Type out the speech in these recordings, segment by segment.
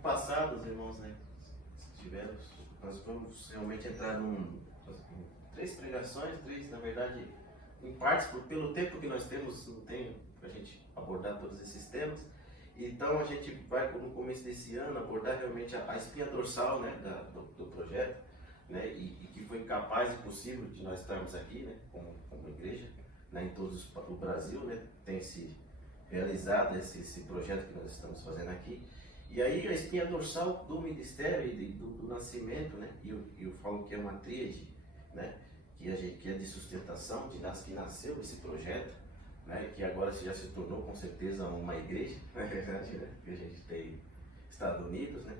passado, os irmãos, né, nós vamos realmente entrar em 3 pregações, 3, na verdade, em partes, pelo tempo que nós temos, não tem para a gente abordar todos esses temas. Então a gente vai, no começo desse ano, abordar realmente a espinha dorsal, né, do projeto, né, e que foi capaz e possível de nós estarmos aqui, né, como igreja, né, em todo o Brasil, né, tem se realizado esse projeto que nós estamos fazendo aqui. E aí a espinha dorsal do ministério e do nascimento, né, e eu falo que é uma tríade, né, que é de sustentação, que nasceu esse projeto, né, que agora já se tornou com certeza uma igreja, na verdade, né, que a gente tem Estados Unidos, né.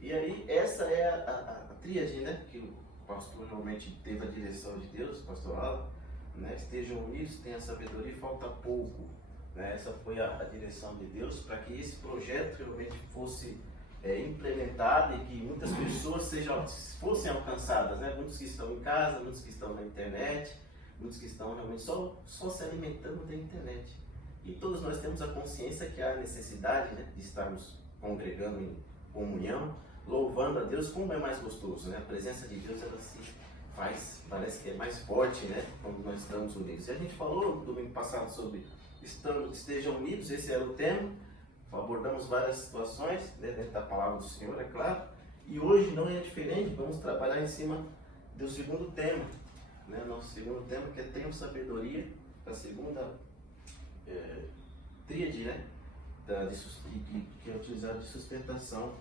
E aí essa é a tríade, né, que o pastor realmente teve a direção de Deus, pastoral, né, estejam unidos, tenham sabedoria e falta pouco. Né, essa foi a direção de Deus para que esse projeto realmente fosse implementado e que muitas pessoas fossem alcançadas, né? Muitos que estão em casa, muitos que estão na internet, muitos que estão realmente só se alimentando da internet. E todos nós temos a consciência que há necessidade, né, de estarmos congregando em comunhão, louvando a Deus, como é mais gostoso, né? A presença de Deus, ela se faz, parece que é mais forte, né, quando nós estamos unidos. E a gente falou no domingo passado sobre estejam unidos, esse era o tema. Abordamos várias situações, né, dentro da palavra do Senhor, é claro. E hoje não é diferente, vamos trabalhar em cima do segundo tema. Né, nosso segundo tema, que é tenham sabedoria, a segunda tríade, né, que é utilizada de sustentação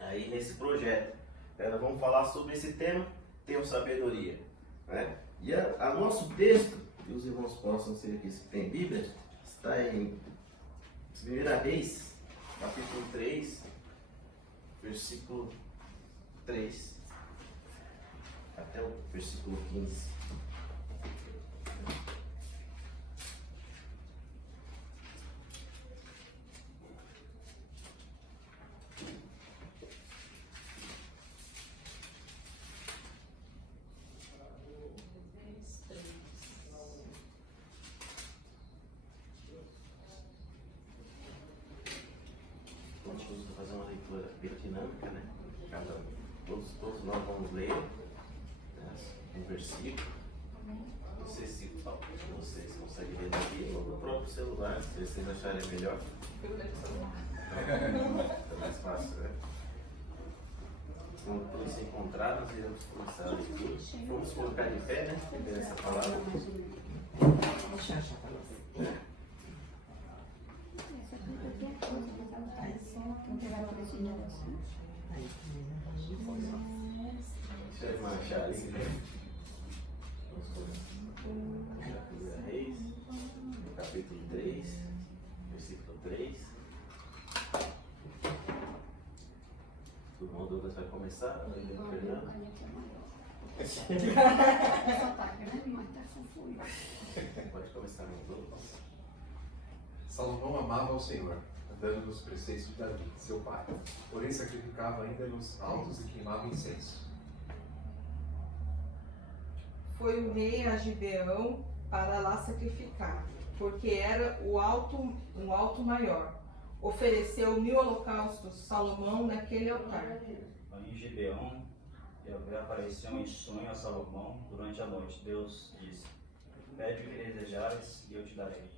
aí nesse projeto. Nós vamos falar sobre esse tema, tenham sabedoria. Né? E a nosso texto, que os irmãos possam ser aqui, se tem Bíblia, está em 1 Reis, capítulo 3, versículo 3, até o versículo 15. Vamos fazer uma leitura dinâmica, né? Todos nós vamos ler, né, um versículo. Não sei se vocês conseguem ler daqui ou no próprio celular, se vocês acharem melhor. É mais fácil, né? Quando se encontrar, nós iremos começar a leitura. Vamos colocar de pé, né? Entender essa palavra. Deixa eu marchar ali, né? Vamos começar. 1 Reis, capítulo 3, versículo 3. O irmão Douglas vai começar, o irmão Fernando. Pode começar, irmão Douglas. Salomão amava ao Senhor, andando nos preceitos de Davi, seu pai. Porém, sacrificava ainda nos altos e queimava incenso. Foi o rei a Gibeão para lá sacrificar, porque era um alto maior. Ofereceu 1000 holocaustos Salomão naquele altar. Em Gibeão, Yahvé apareceu em sonho a Salomão durante a noite. Deus disse: pede o que desejares e eu te darei.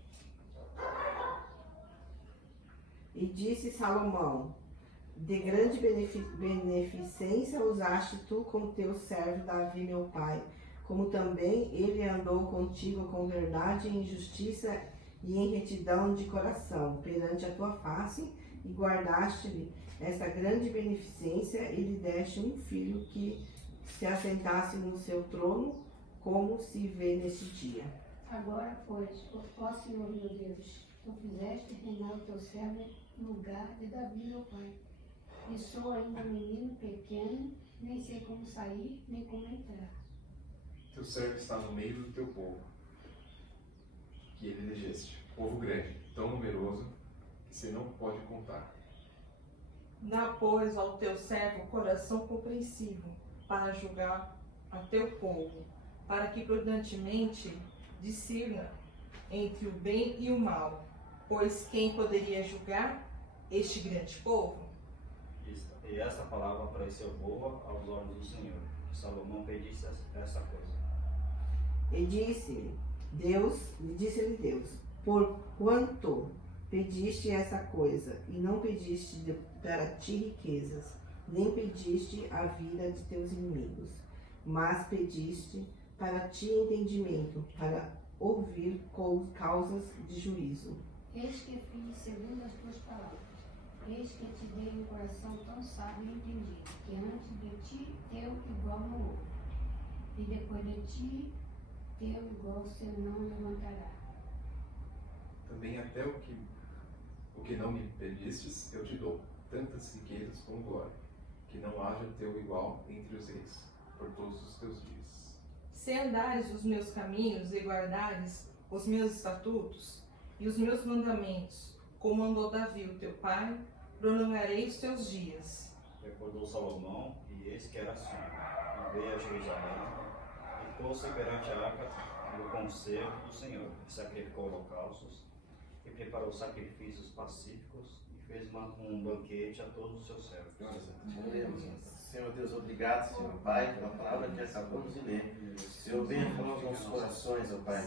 E disse Salomão: de grande beneficência usaste tu com teu servo Davi, meu pai, como também ele andou contigo com verdade, em justiça e em retidão de coração, perante a tua face, e guardaste-lhe esta grande beneficência, e lhe deste um filho que se assentasse no seu trono, como se vê neste dia. Agora, pois, ó Senhor meu Deus, tu fizeste reinar o teu servo no lugar de Davi, meu pai. E sou ainda menino pequeno, nem sei como sair, nem como entrar. Teu servo está no meio do teu povo, que ele elegeste, povo grande, tão numeroso, que você não pode contar. Dá, pois, ao teu servo coração compreensivo, para julgar a teu povo, para que prudentemente discirna entre o bem e o mal. Pois quem poderia julgar este grande povo? E esta palavra apareceu boa aos olhos do Senhor. Salomão pedisse essa coisa. E disse-lhe Deus, por quanto pediste essa coisa, e não pediste para ti riquezas, nem pediste a vida de teus inimigos, mas pediste para ti entendimento, para ouvir causas de juízo. Eis que fiz segundo as tuas palavras. Eis que te dei um coração tão sábio e entendido, que antes de ti teu igual não houve, e depois de ti teu igual se não levantará. Também até o que não me pedistes, eu te dou, tantas riquezas como glória, que não haja teu igual entre os reis, por todos os teus dias. Se andares os meus caminhos e guardares os meus estatutos e os meus mandamentos, como andou Davi, o teu pai, prolongarei os teus dias. Recordou Salomão, e eis que era sono. E veio a Jerusalém, e pôs-se perante a arca do conselho do Senhor, e sacrificou holocaustos, e preparou sacrifícios pacíficos, e fez um banquete a todos os seus servos. Senhor Deus, obrigado, Senhor Pai, pela palavra que acabamos de ler. Senhor, venha falar aos nossos corações, ó Pai.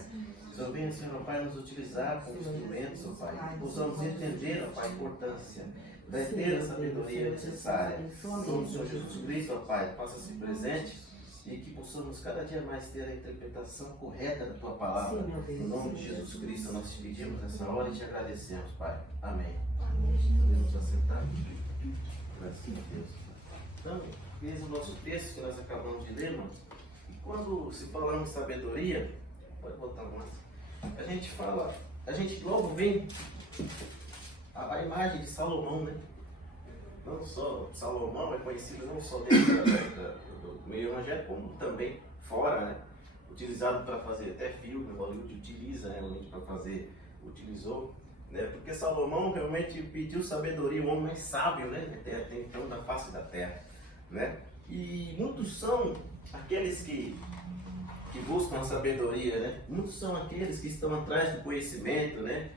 Senhor, venha, Senhor Pai, nos utilizar como instrumentos, ó Pai. Possamos entender, ó Pai, a importância da inteira sabedoria necessária. Então, Senhor Jesus Cristo, ó Pai, faça-se presente e que possamos cada dia mais ter a interpretação correta da Tua palavra. No nome de Jesus Cristo, nós te pedimos nessa hora e te agradecemos, Pai. Amém. Podemos assentar? Graças a Deus. Então, esse é o nosso texto que nós acabamos de ler, irmãos. E quando se falamos em sabedoria, pode botar mais. A gente logo vê a imagem de Salomão, né? Não só Salomão é conhecido não só dentro do meio evangélico, como também fora, né? Utilizado para fazer até filme, o Hollywood utiliza, né? Utilizou, né? Porque Salomão realmente pediu sabedoria, o homem mais sábio, né? Até então da face da terra, né? E muitos são aqueles que buscam a sabedoria, né? Muitos são aqueles que estão atrás do conhecimento, né?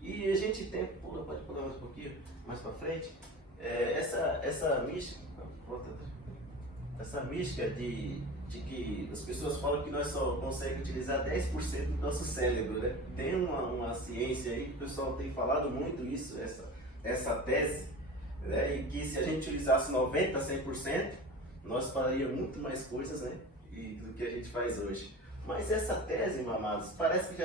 E a gente tem, pode pular mais um pouquinho, mais para frente, essa mística de que as pessoas falam que nós só conseguimos utilizar 10% do nosso cérebro, né? Tem uma ciência aí que o pessoal tem falado muito isso, essa tese, né? E que se a gente utilizasse 90%, 100%, nós faríamos muito mais coisas, né? Do que a gente faz hoje. Mas essa tese, amados, parece que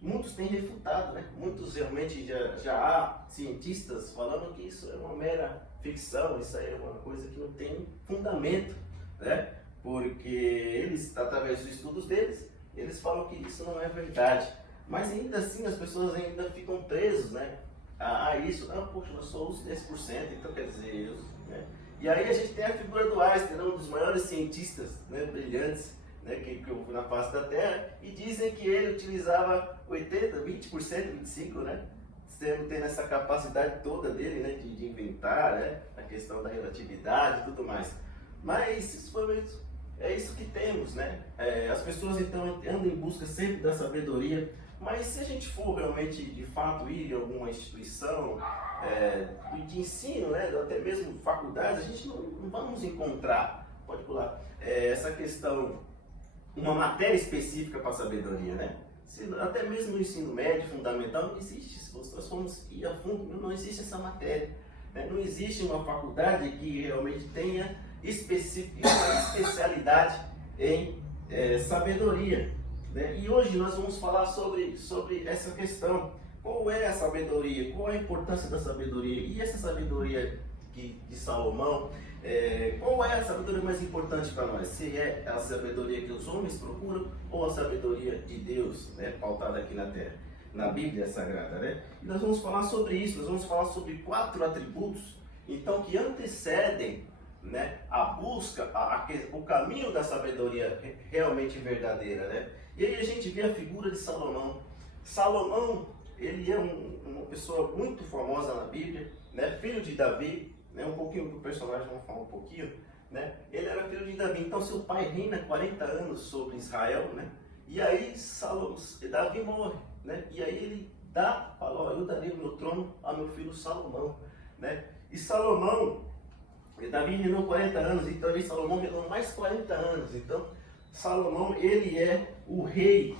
muitos têm refutado, né? Muitos realmente já há cientistas falando que isso é uma mera ficção, isso aí é uma coisa que não tem fundamento, né? Porque eles, através dos estudos deles, eles falam que isso não é verdade. Mas ainda assim as pessoas ainda ficam presas, né? A isso. Não, poxa, eu só uso 10%, então quer dizer, né? E aí a gente tem a figura do Einstein, um dos maiores cientistas, né, brilhantes, né, que houve na face da Terra, e dizem que ele utilizava 20%, 25%, né? Tendo essa capacidade toda dele, né, de inventar, né, a questão da relatividade e tudo mais. Mas é isso que temos, né? As pessoas então andam em busca sempre da sabedoria, mas se a gente for realmente de fato ir em alguma instituição de ensino, né, até mesmo faculdades, a gente não vamos encontrar, pode pular, essa questão, uma matéria específica para a sabedoria, né? Até mesmo no ensino médio, fundamental, não existe. Se nós formos ir a fundo, não existe essa matéria, né? Não existe uma faculdade que realmente tenha especialidade em sabedoria, né? E hoje nós vamos falar sobre essa questão. Qual é a sabedoria? Qual é a importância da sabedoria? E essa sabedoria de Salomão, qual é a sabedoria mais importante para nós? Se é a sabedoria que os homens procuram ou a sabedoria de Deus, né, pautada aqui na terra, na Bíblia Sagrada, né? E nós vamos falar sobre isso, nós vamos falar sobre 4 atributos, então, que antecedem, né, a busca, o caminho da sabedoria realmente verdadeira, né? E aí a gente vê a figura de Salomão. Salomão, ele é uma pessoa muito famosa na Bíblia, né? Filho de Davi, né? Um pouquinho do personagem, vamos falar um pouquinho, né? Ele era filho de Davi, então seu pai reina 40 anos sobre Israel, né? E aí Davi morre, né? E aí ele fala, eu darei o meu trono a meu filho Salomão, né? E Salomão, Davi reinou 40 anos, então ali Salomão reinou mais 40 anos. Então, Salomão, ele é o rei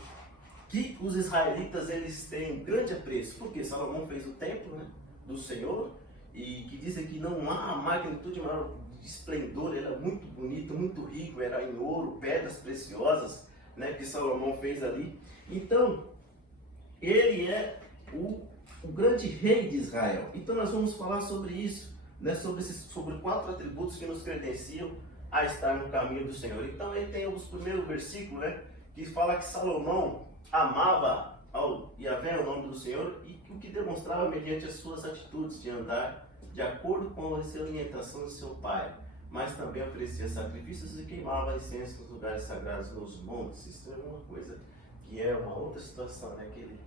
que os israelitas eles têm grande apreço, porque Salomão fez o templo, né, do Senhor, e que dizem que não há magnitude maior de esplendor, ele era muito bonito, muito rico, era em ouro, pedras preciosas, né, que Salomão fez ali. Então, ele é o grande rei de Israel. Então nós vamos falar sobre isso, né, sobre 4 atributos que nos credenciam a estar no caminho do Senhor. Então aí tem os primeiros versículos, né, que fala que Salomão amava ao Yahvé, o nome do Senhor, e o que demonstrava mediante as suas atitudes de andar de acordo com a orientação de seu pai, mas também oferecia sacrifícios e queimava incenso nos lugares sagrados, nos montes. Isso é uma coisa que é uma outra situação, né, que ele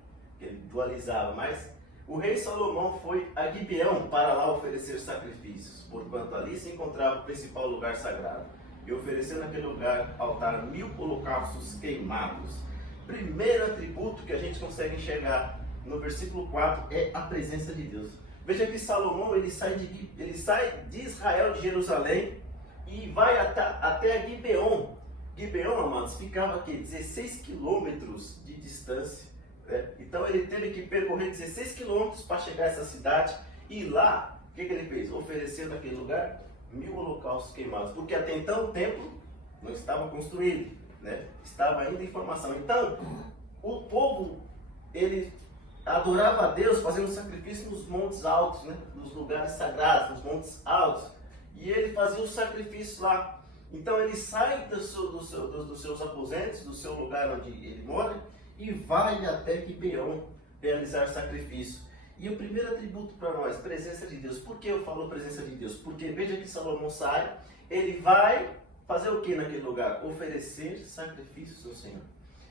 dualizava. Mas o rei Salomão foi a Gibeão para lá oferecer sacrifícios, porquanto ali se encontrava o principal lugar sagrado, e ofereceu naquele lugar altar 1000 holocaustos queimados. Primeiro atributo que a gente consegue enxergar no versículo 4 é a presença de Deus. Veja que Salomão ele sai de Israel, de Jerusalém, e vai até Gibeão. Gibeão, amados, ficava aqui 16 quilômetros de distância. Então ele teve que percorrer 16 quilômetros para chegar a essa cidade. E lá, o que ele fez? Ofereceu naquele lugar 1000 holocaustos queimados. Porque até então o templo não estava construído, né? Estava ainda em formação. Então, o povo, ele adorava a Deus fazendo sacrifício nos montes altos, né? Nos lugares sagrados, nos montes altos. E ele fazia o sacrifício lá. Então ele sai dos seus aposentos, do seu lugar onde ele mora, e vai até Gibeão realizar sacrifício. E o primeiro atributo para nós, presença de Deus. Por que eu falo presença de Deus? Porque veja que Salomão sai, ele vai fazer o que naquele lugar? Oferecer sacrifícios ao Senhor.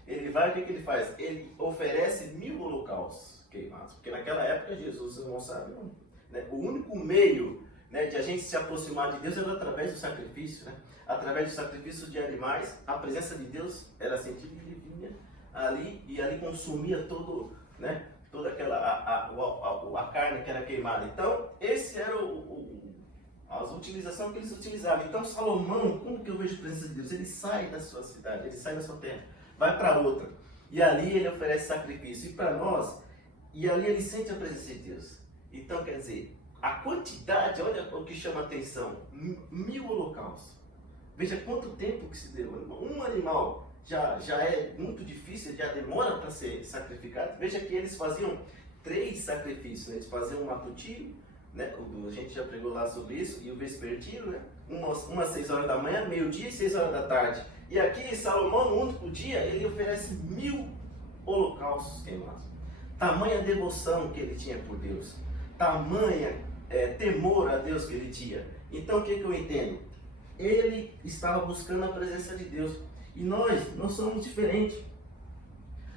Ele vai, o que ele faz? Ele oferece 1000 holocaustos queimados. Porque naquela época, Jesus, vocês não sabem, né? O único meio, né, de a gente se aproximar de Deus era através do sacrifício, né? Através do sacrifício de animais. A presença de Deus era sentida, ele vinha ali e ali consumia todo, né, toda aquela a carne que era queimada. Então, esse era as utilizações que eles utilizavam. Então, Salomão, como que eu vejo a presença de Deus? Ele sai da sua cidade, ele sai da sua terra, vai para outra. E ali ele oferece sacrifício. E para nós, e ali ele sente a presença de Deus. Então, quer dizer, a quantidade, olha o que chama a atenção, 1000 holocaustos. Veja quanto tempo que se deu. Um animal já é muito difícil, já demora para ser sacrificado. Veja que eles faziam 3 sacrifícios, né? Eles faziam um matutino, né? A gente já pregou lá sobre isso, e o vespertino, né? Uma às 6 horas da manhã, meio-dia e 6 horas da tarde. E aqui Salomão, no único dia, ele oferece 1000 holocaustos queimados. Tamanha devoção que ele tinha por Deus, tamanha temor a Deus que ele tinha. Então o que eu entendo? Ele estava buscando a presença de Deus. E nós somos diferentes.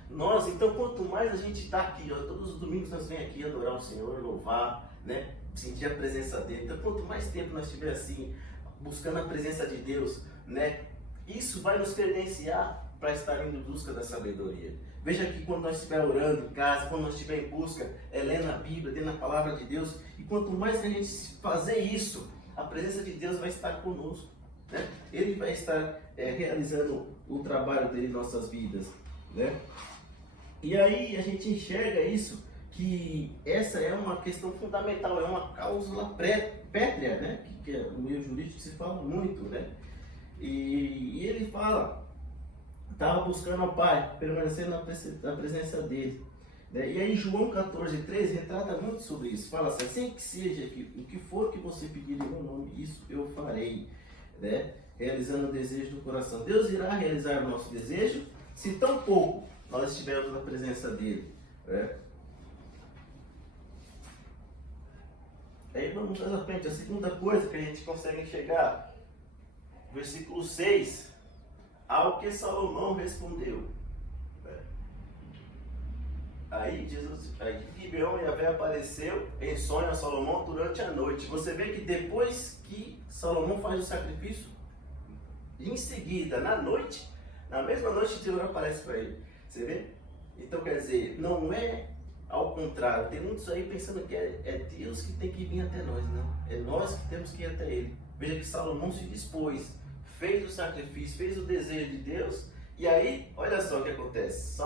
Nós, então, quanto mais a gente está aqui, ó, todos os domingos nós vem aqui adorar o Senhor, louvar, né, sentir a presença dele. Então, quanto mais tempo nós estiver assim, buscando a presença de Deus, né, isso vai nos credenciar para estar indo em busca da sabedoria. Veja que quando nós estiver orando em casa, quando nós estiver em busca, lendo a Bíblia, lendo a palavra de Deus, e quanto mais que a gente fazer isso, a presença de Deus vai estar conosco, né? Ele vai estar realizando o trabalho dele em nossas vidas, né? E aí a gente enxerga isso, que essa é uma questão fundamental, é uma cláusula pétrea, né? Que é o meio jurídico se fala muito, né? E ele fala, estava buscando ao Pai, permanecendo na presença dele. Né? E aí João 14,3 retrata muito sobre isso. Fala assim que seja, o que for que você pedir em meu nome, isso eu farei. Né? Realizando o desejo do coração. Deus irá realizar o nosso desejo, se tão pouco nós estivermos na presença dele. Né? Aí vamos mais à frente. A segunda coisa que a gente consegue enxergar, versículo 6, ao que Salomão respondeu. Aí Gibeão, Yahvé apareceu em sonho a Salomão durante a noite. Você vê que depois que Salomão faz o sacrifício, em seguida, na mesma noite, o Senhor aparece para ele. Você vê? Então quer dizer, não é Ao contrário, tem muitos aí pensando que é Deus que tem que vir até nós, não. É nós que temos que ir até Ele. Veja que Salomão se dispôs, fez o sacrifício, fez o desejo de Deus, e aí, olha só o que acontece.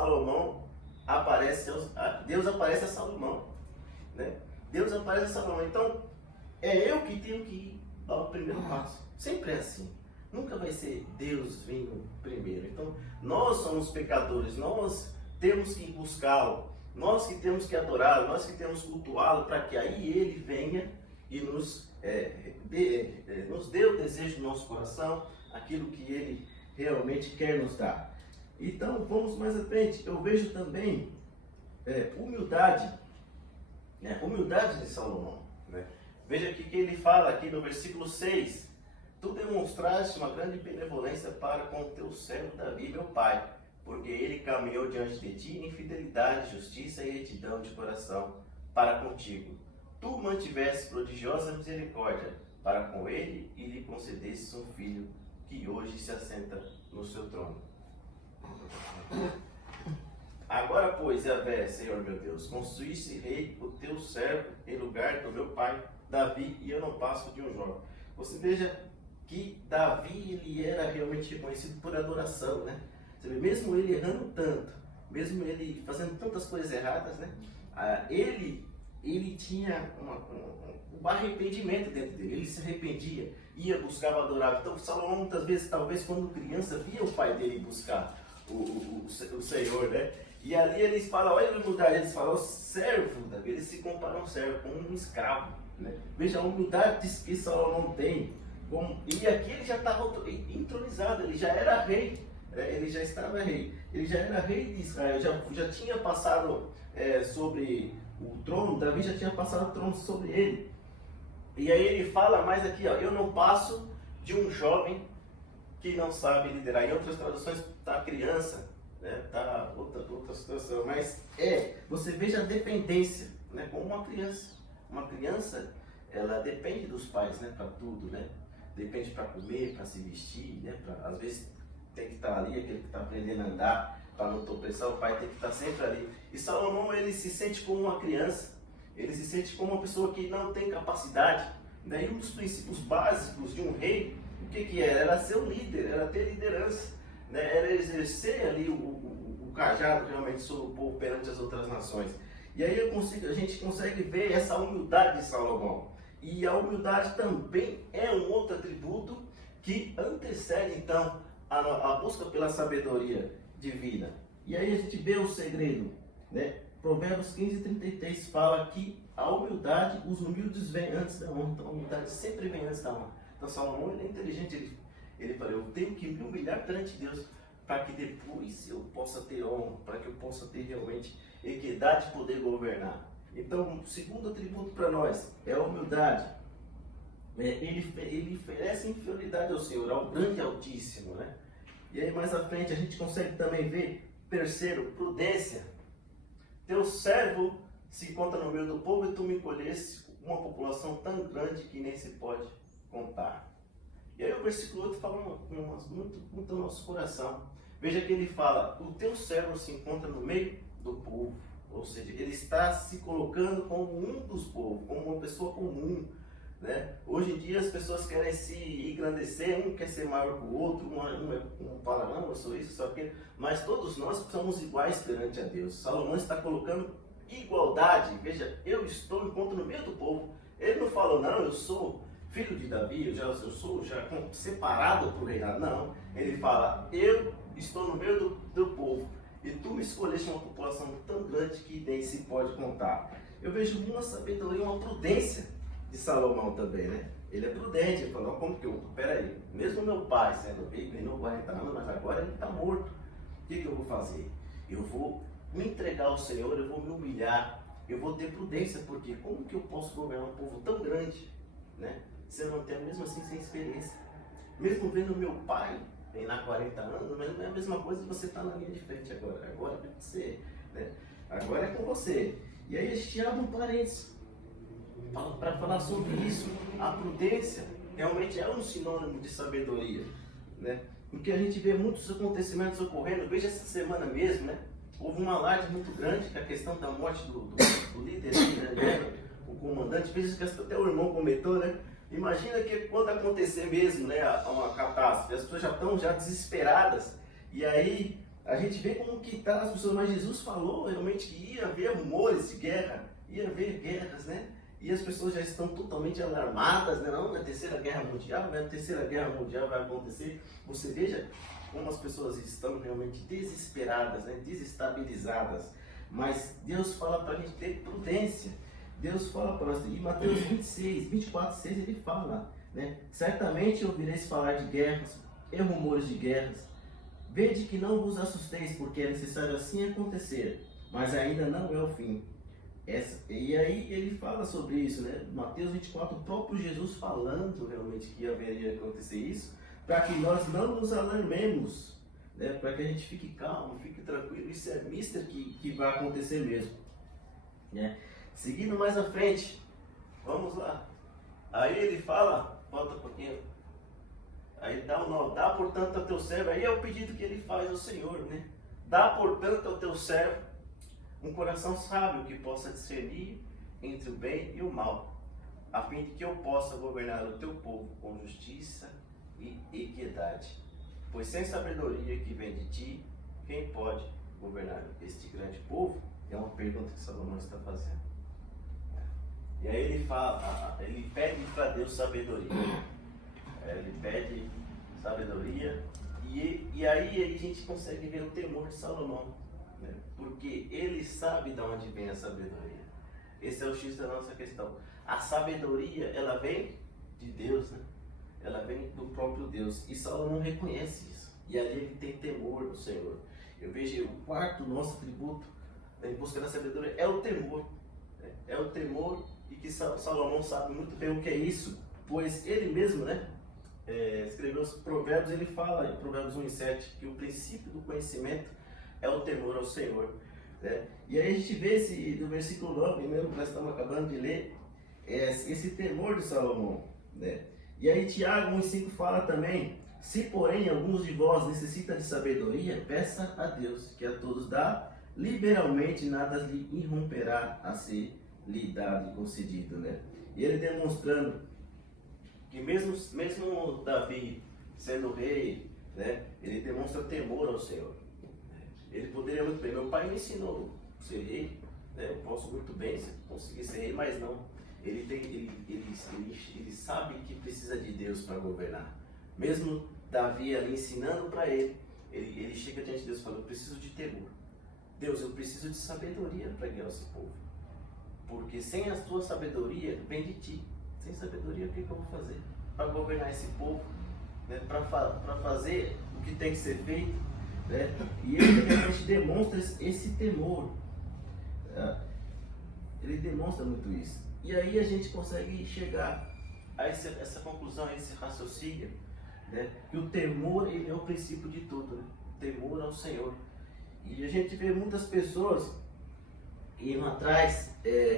Deus aparece a Salomão, né? Deus aparece a Salomão. Então, é eu que tenho que ir ao primeiro passo. Sempre é assim. Nunca vai ser Deus vindo primeiro. Então, nós somos pecadores, nós temos que buscá-lo. Nós que temos que adorá-lo, nós que temos que cultuá-lo, para que aí Ele venha e nos dê o desejo do nosso coração, aquilo que Ele realmente quer nos dar. Então, vamos mais à frente. Eu vejo também humildade, né? Humildade de Salomão, né? Veja que ele fala aqui no versículo 6: Tu demonstraste uma grande benevolência para com o teu servo Davi, meu pai, porque ele caminhou diante de ti em fidelidade, justiça e retidão de coração para contigo. Tu mantiveste prodigiosa misericórdia para com ele e lhe concedestes um filho que hoje se assenta no seu trono. Agora, pois, Yahvé, Senhor meu Deus, construísse rei o teu servo em lugar do meu pai Davi, e eu não passo de um jovem. Você veja que Davi, ele era realmente reconhecido por adoração, né? Mesmo ele errando tanto, mesmo ele fazendo tantas coisas erradas, né? Ele tinha um arrependimento dentro dele, ele se arrependia, buscava adorar. Então Salomão muitas vezes, talvez quando criança, via o pai dele buscar o Senhor, né? E ali eles falam, olha a humildade, eles falam, o servo, Davi, eles se comparam ao servo como um escravo, né? Veja a humildade que Salomão tem. E aqui ele já estava entronizado, ele já era rei. Ele já estava rei, ele já era rei de Israel, já tinha passado sobre o trono, Davi já tinha passado o trono sobre ele. E aí ele fala mais aqui, ó, eu não passo de um jovem que não sabe liderar. Em outras traduções está criança, né? Tá outra situação, mas você veja a dependência, né? Como uma criança, ela depende dos pais, né? Para tudo, né? Depende para comer, para se vestir, né? Às vezes tem que estar ali, aquele que está aprendendo a andar, para não tropeçar, o pai tem que estar sempre ali. E Salomão, ele se sente como uma criança, ele se sente como uma pessoa que não tem capacidade. Daí um dos princípios básicos de um rei, o que era? Era ser um líder, era ter liderança, né? Era exercer ali o cajado realmente sobre o povo perante as outras nações. E aí a gente consegue ver essa humildade de Salomão. E a humildade também é um outro atributo que antecede então a busca pela sabedoria divina. E aí a gente vê o segredo, né? Provérbios 15:33 fala que a humildade, os humildes vêm antes da honra. Então a humildade sempre vem antes da honra. Então Salomão, ele é inteligente, ele fala, eu tenho que me humilhar perante Deus para que depois eu possa ter honra, para que eu possa ter realmente equidade de poder governar. Então, o segundo atributo para nós é a humildade. Ele oferece inferioridade ao Senhor, ao grande e altíssimo, né? E aí mais à frente a gente consegue também ver, terceiro, prudência. Teu servo se encontra no meio do povo e tu me colhesse uma população tão grande que nem se pode contar. E aí o versículo 8 fala muito ao nosso coração. Veja que ele fala, o teu servo se encontra no meio do povo. Ou seja, ele está se colocando como um dos povos, como uma pessoa comum, né? Hoje em dia as pessoas querem se engrandecer, um quer ser maior que o outro, um fala, não, eu sou isso, sou aquilo, mas todos nós somos iguais perante a Deus. Salomão está colocando igualdade. Veja, eu encontro no meio do povo. Ele não falou, não, eu sou filho de Davi, eu sou separado por reinar. Não, ele fala, eu estou no meio do povo. E tu me escolheste uma população tão grande que nem se pode contar. Eu vejo uma sabedoria, uma prudência de Salomão também, né? Ele é prudente, ele falou, como que peraí, mesmo meu pai sendo rico, ele não 40 anos, mas agora ele está morto. O que eu vou fazer? Eu vou me entregar ao Senhor, eu vou me humilhar, eu vou ter prudência, porque como que eu posso governar um povo tão grande, né? Se eu não tenho, mesmo assim, sem experiência. Mesmo vendo meu pai reinar 40 anos, mas não é a mesma coisa de você estar na linha de frente agora. Agora é você, né? Agora é com você. E aí a gente abre um parênteses para falar sobre isso. A prudência realmente é um sinônimo de sabedoria, né? Porque a gente vê muitos acontecimentos ocorrendo. Veja essa semana mesmo, né? houve um alarde muito grande com a questão da morte do líder, né? O comandante, fez isso que até o irmão comentou, né? Imagina que quando acontecer mesmo, né, uma catástrofe, as pessoas já estão desesperadas, e aí a gente vê como que tá as pessoas, mas Jesus falou realmente que ia haver rumores de guerra, ia haver guerras, né? E as pessoas já estão totalmente alarmadas, né? Não, na terceira guerra mundial, né? A terceira guerra mundial vai acontecer. Você veja como as pessoas estão realmente desesperadas, né? Desestabilizadas. Mas Deus fala para a gente ter prudência. Deus fala para nós, em Mateus 24, 6, ele fala, né? Certamente ouvireis falar de guerras e rumores de guerras. Vede que não vos assusteis, porque é necessário assim acontecer, mas ainda não é o fim. E aí ele fala sobre isso, né? Mateus 24, o próprio Jesus falando realmente que haveria acontecer isso, para que nós não nos alarmemos, né? Para que a gente fique calmo, fique tranquilo, isso é mister que vai acontecer mesmo, né? Seguindo mais à frente, vamos lá. Aí ele fala, volta um pouquinho. Aí dá o nó, dá portanto ao teu servo, aí é o pedido que ele faz ao Senhor, né? Dá portanto ao teu servo um coração sábio que possa discernir entre o bem e o mal, a fim de que eu possa governar o teu povo com justiça e equidade. Pois sem sabedoria que vem de ti, quem pode governar este grande povo? É uma pergunta que Salomão está fazendo. E aí ele fala, ele pede para Deus sabedoria. Ele pede sabedoria e aí a gente consegue ver o temor de Salomão, né? Porque ele sabe de onde vem a sabedoria. Esse é o X da nossa questão. A sabedoria, ela vem de Deus, né? Ela vem do próprio Deus. E Salomão reconhece isso. E ali ele tem temor do Senhor. Eu vejo o quarto nosso tributo, né, em busca da sabedoria é o temor. Né? É o temor e que Salomão sabe muito bem o que é isso. Pois ele mesmo, né? Escreveu os provérbios, ele fala em Provérbios 1:7 que o princípio do conhecimento é o temor ao Senhor, né? E aí a gente vê do versículo 9 mesmo, que nós estamos acabando de ler, esse temor de Salomão, né? E aí Tiago 1:5 fala também, se porém alguns de vós necessitam de sabedoria, peça a Deus, que a todos dá liberalmente, nada lhe irromperá a ser lhe dado e concedido, né? E ele demonstrando que mesmo Davi sendo rei, né, ele demonstra temor ao Senhor. Ele poderia muito bem, meu pai me ensinou a ser rei, né, eu posso muito bem conseguir ser rei, mas não. Ele sabe que precisa de Deus para governar. Mesmo Davi ali ensinando para ele chega diante de Deus e fala, eu preciso de temor. Deus, eu preciso de sabedoria para guiar esse povo. Porque sem a tua sabedoria, vem de ti. Sem sabedoria, o que eu vou fazer para governar esse povo, né? Para fazer o que tem que ser feito, né? E ele realmente demonstra esse temor, né? Ele demonstra muito isso. E aí a gente consegue chegar a essa conclusão, a esse raciocínio, né? Que o temor, ele é o princípio de tudo, né? Temor ao Senhor. E a gente vê muitas pessoas indo atrás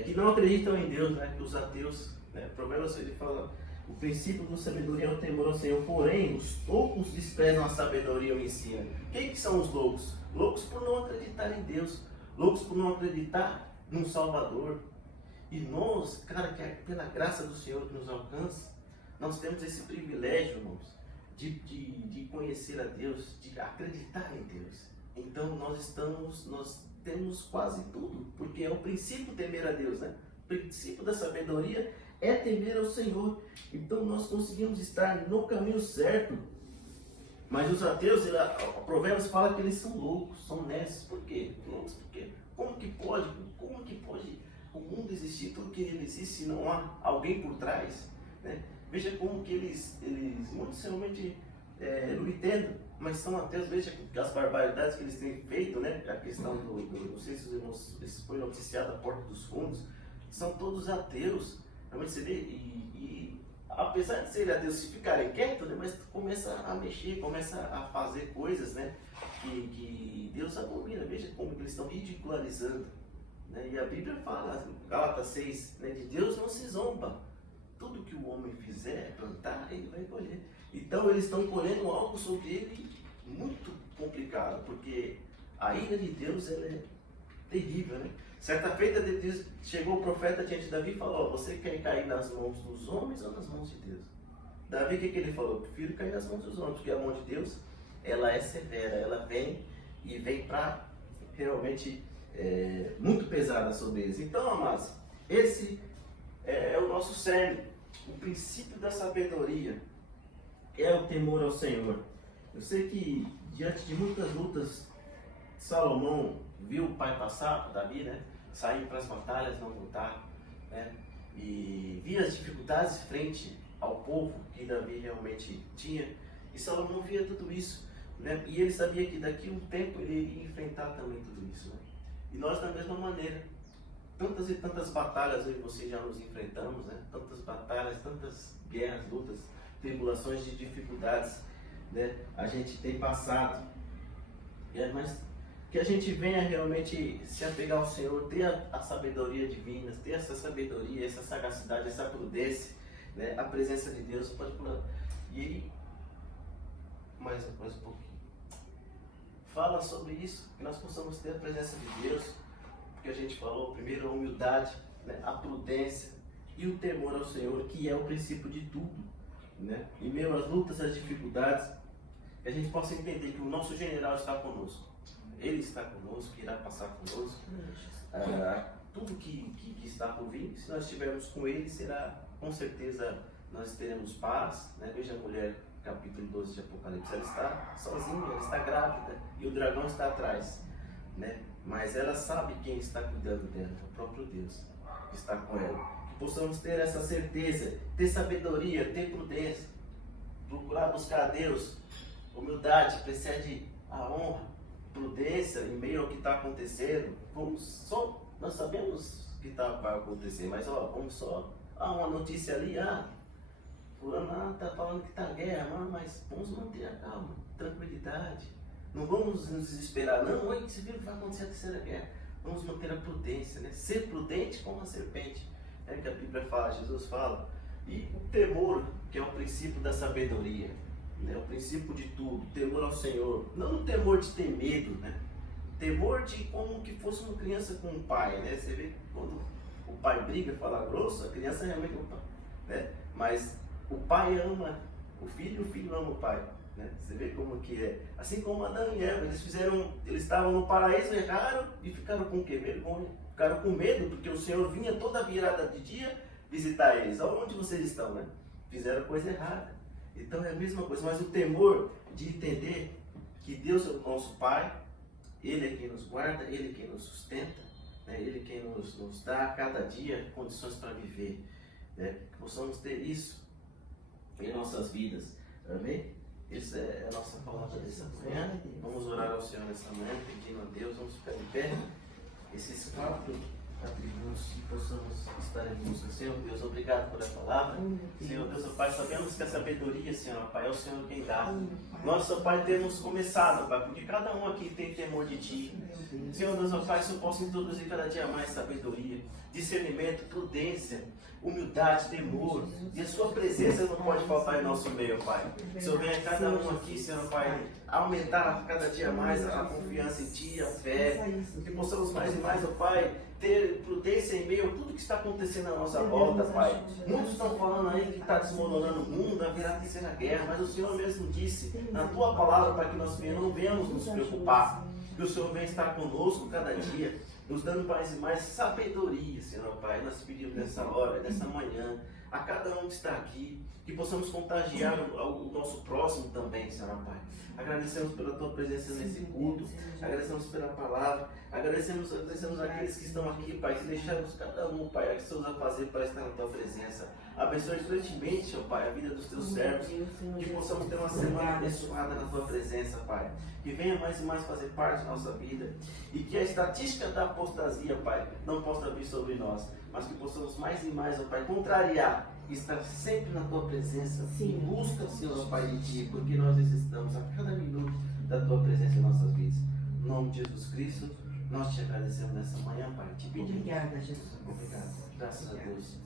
que não acreditam em Deus, né? Que os ateus, né? Provérbios, ele fala, o princípio da sabedoria é o temor ao Senhor, porém os loucos desprezam a sabedoria e o ensino. Quem que são os loucos? Loucos por não acreditar em Deus, loucos por não acreditar num Salvador. E nós, cara, que é pela graça do Senhor que nos alcança, nós temos esse privilégio, irmãos, de conhecer a Deus, de acreditar em Deus. Então nós temos quase tudo, porque é o princípio temer a Deus, né? O princípio da sabedoria é temer ao Senhor. Então nós conseguimos estar no caminho certo. Mas os ateus, o Provérbios fala que eles são loucos, são necios. Por quê? Loucos por quê? Como que pode o mundo existir, tudo que ele existe, se não há alguém por trás, né? Veja como que eles muitos realmente não entendem, mas são ateus. Veja as barbaridades que eles têm feito, né? A questão não sei se foi noticiado a Porta dos Fundos, são todos ateus. Realmente você vê, e apesar de serem ateus, se ficarem quietos, né? Mas começa a mexer, começa a fazer coisas, né? Que Deus abomina. Veja como eles estão ridicularizando, né? E a Bíblia fala, Gálatas 6, né? De Deus não se zomba. Tudo que o homem fizer, plantar, ele vai colher. Então eles estão colhendo algo sobre ele muito complicado, porque A ira de Deus, ela é terrível, né? Certa feita, chegou o profeta diante de Davi e falou: você quer cair nas mãos dos homens ou nas mãos de Deus? Davi, o que ele falou? Prefiro cair nas mãos dos homens, porque a mão de Deus, ela é severa, ela vem para realmente muito pesada sobre eles. Então, amados, esse é o nosso cerne. O princípio da sabedoria é o temor ao Senhor. Eu sei que diante de muitas lutas, Salomão viu o pai passar, Davi, né? Sair para as batalhas, não lutar, né? E via as dificuldades frente ao povo que Davi realmente tinha. E Salomão via tudo isso, né? E ele sabia que daqui a um tempo ele iria enfrentar também tudo isso, né? E nós da mesma maneira, tantas e tantas batalhas eu e você já nos enfrentamos, né? Tantas batalhas, tantas guerras, lutas, tribulações, de dificuldades, né? A gente tem passado, mas que a gente venha realmente se apegar ao Senhor, ter a sabedoria divina, ter essa sabedoria, essa sagacidade, essa prudência, né? A presença de Deus pode pular. E aí, mais um pouquinho. Fala sobre isso, que nós possamos ter a presença de Deus, porque a gente falou primeiro a humildade, né? A prudência e o temor ao Senhor, que é o princípio de tudo, né? Em meio às lutas, às dificuldades, que a gente possa entender que o nosso general está conosco. Ele está conosco, irá passar conosco. Tudo que está por vir, se nós estivermos com Ele, será, com certeza, nós teremos paz, né? Veja a mulher, capítulo 12 de Apocalipse, ela está sozinha, ela está grávida e o dragão está atrás, né? Mas ela sabe quem está cuidando dela, é o próprio Deus que está com ela. Que possamos ter essa certeza, ter sabedoria, ter prudência, procurar buscar a Deus. Humildade precede a honra. Prudência em meio ao que está acontecendo. Nós sabemos que vai acontecer, mas vamos só. Uma notícia ali, fulano está falando que está guerra, mas vamos manter a calma, tranquilidade. Não vamos nos desesperar, não. Você viu que vai acontecer a terceira guerra? Vamos manter a prudência, né? Ser prudente como a serpente, é que a Bíblia fala, Jesus fala. E o temor, que é o princípio da sabedoria. É o princípio de tudo, temor ao Senhor, não o temor de ter medo, né? Temor de como que fosse uma criança com um pai, né? Você vê quando o pai briga, fala grosso, a criança realmente ama, né? Mas o pai ama o filho ama o pai, né? Você vê como que é. Assim como Adão e Eva, eles estavam no paraíso, erraram e ficaram com o quê? Vergonha. Ficaram com medo, porque o Senhor vinha toda virada de dia visitar eles. Onde vocês estão, né? Fizeram coisa errada. Então é a mesma coisa, mas o temor de entender que Deus é o nosso Pai, Ele é quem nos guarda, Ele é quem nos sustenta, né? Ele é quem nos dá a cada dia condições para viver, né? Que possamos ter isso em nossas vidas, amém? Essa é a nossa palavra dessa manhã. Vamos orar ao Senhor nessa manhã, pedindo a Deus, vamos ficar de pé. Esses 4 atributos que possamos estar em busca. Senhor Deus, obrigado por a palavra. Senhor Deus, Pai, sabemos que a sabedoria, Senhor Pai, é o Senhor quem dá. Nós, Senhor Pai, temos começado, Pai, porque cada um aqui tem temor de Ti. Senhor Deus, Pai, se eu posso introduzir cada dia mais sabedoria, discernimento, prudência, humildade, temor, e a Sua presença não pode faltar em nosso meio, Pai. Senhor, venha cada um aqui, Senhor Pai, aumentar cada dia mais a confiança em Ti, a fé, que possamos mais e mais, ó Pai, ter prudência em meio a tudo que está acontecendo à nossa volta, Pai. Muitos estão falando aí que está desmoronando o mundo, vai virar a terceira guerra, mas o Senhor mesmo disse na Tua palavra para que nós não venhamos nos preocupar, que o Senhor venha estar conosco cada dia, nos dando mais e mais sabedoria, Senhor Pai. Nós pedimos nessa hora, nessa manhã, a cada um que está aqui, que possamos contagiar o nosso próximo também, Senhor Pai. Agradecemos pela Tua presença nesse culto, agradecemos pela palavra, agradecemos aqueles que estão aqui, Pai, que deixamos cada um, Pai, a que seus a fazer para estar na Tua presença. Abençoe grandemente, ó Pai, a vida dos Teus servos, que possamos ter uma semana abençoada na Tua presença, Pai. Que venha mais e mais fazer parte da nossa vida e que a estatística da apostasia, Pai, não possa vir sobre nós, mas que possamos mais e mais, ó Pai, contrariar e estar sempre na Tua presença, em busca, Senhor, ó Pai, de Ti, porque nós necessitamos a cada minuto da Tua presença em nossas vidas. Em nome de Jesus Cristo, nós te agradecemos nessa manhã, Pai. Te pedimos. Obrigada, Jesus. Obrigado. Graças a Deus.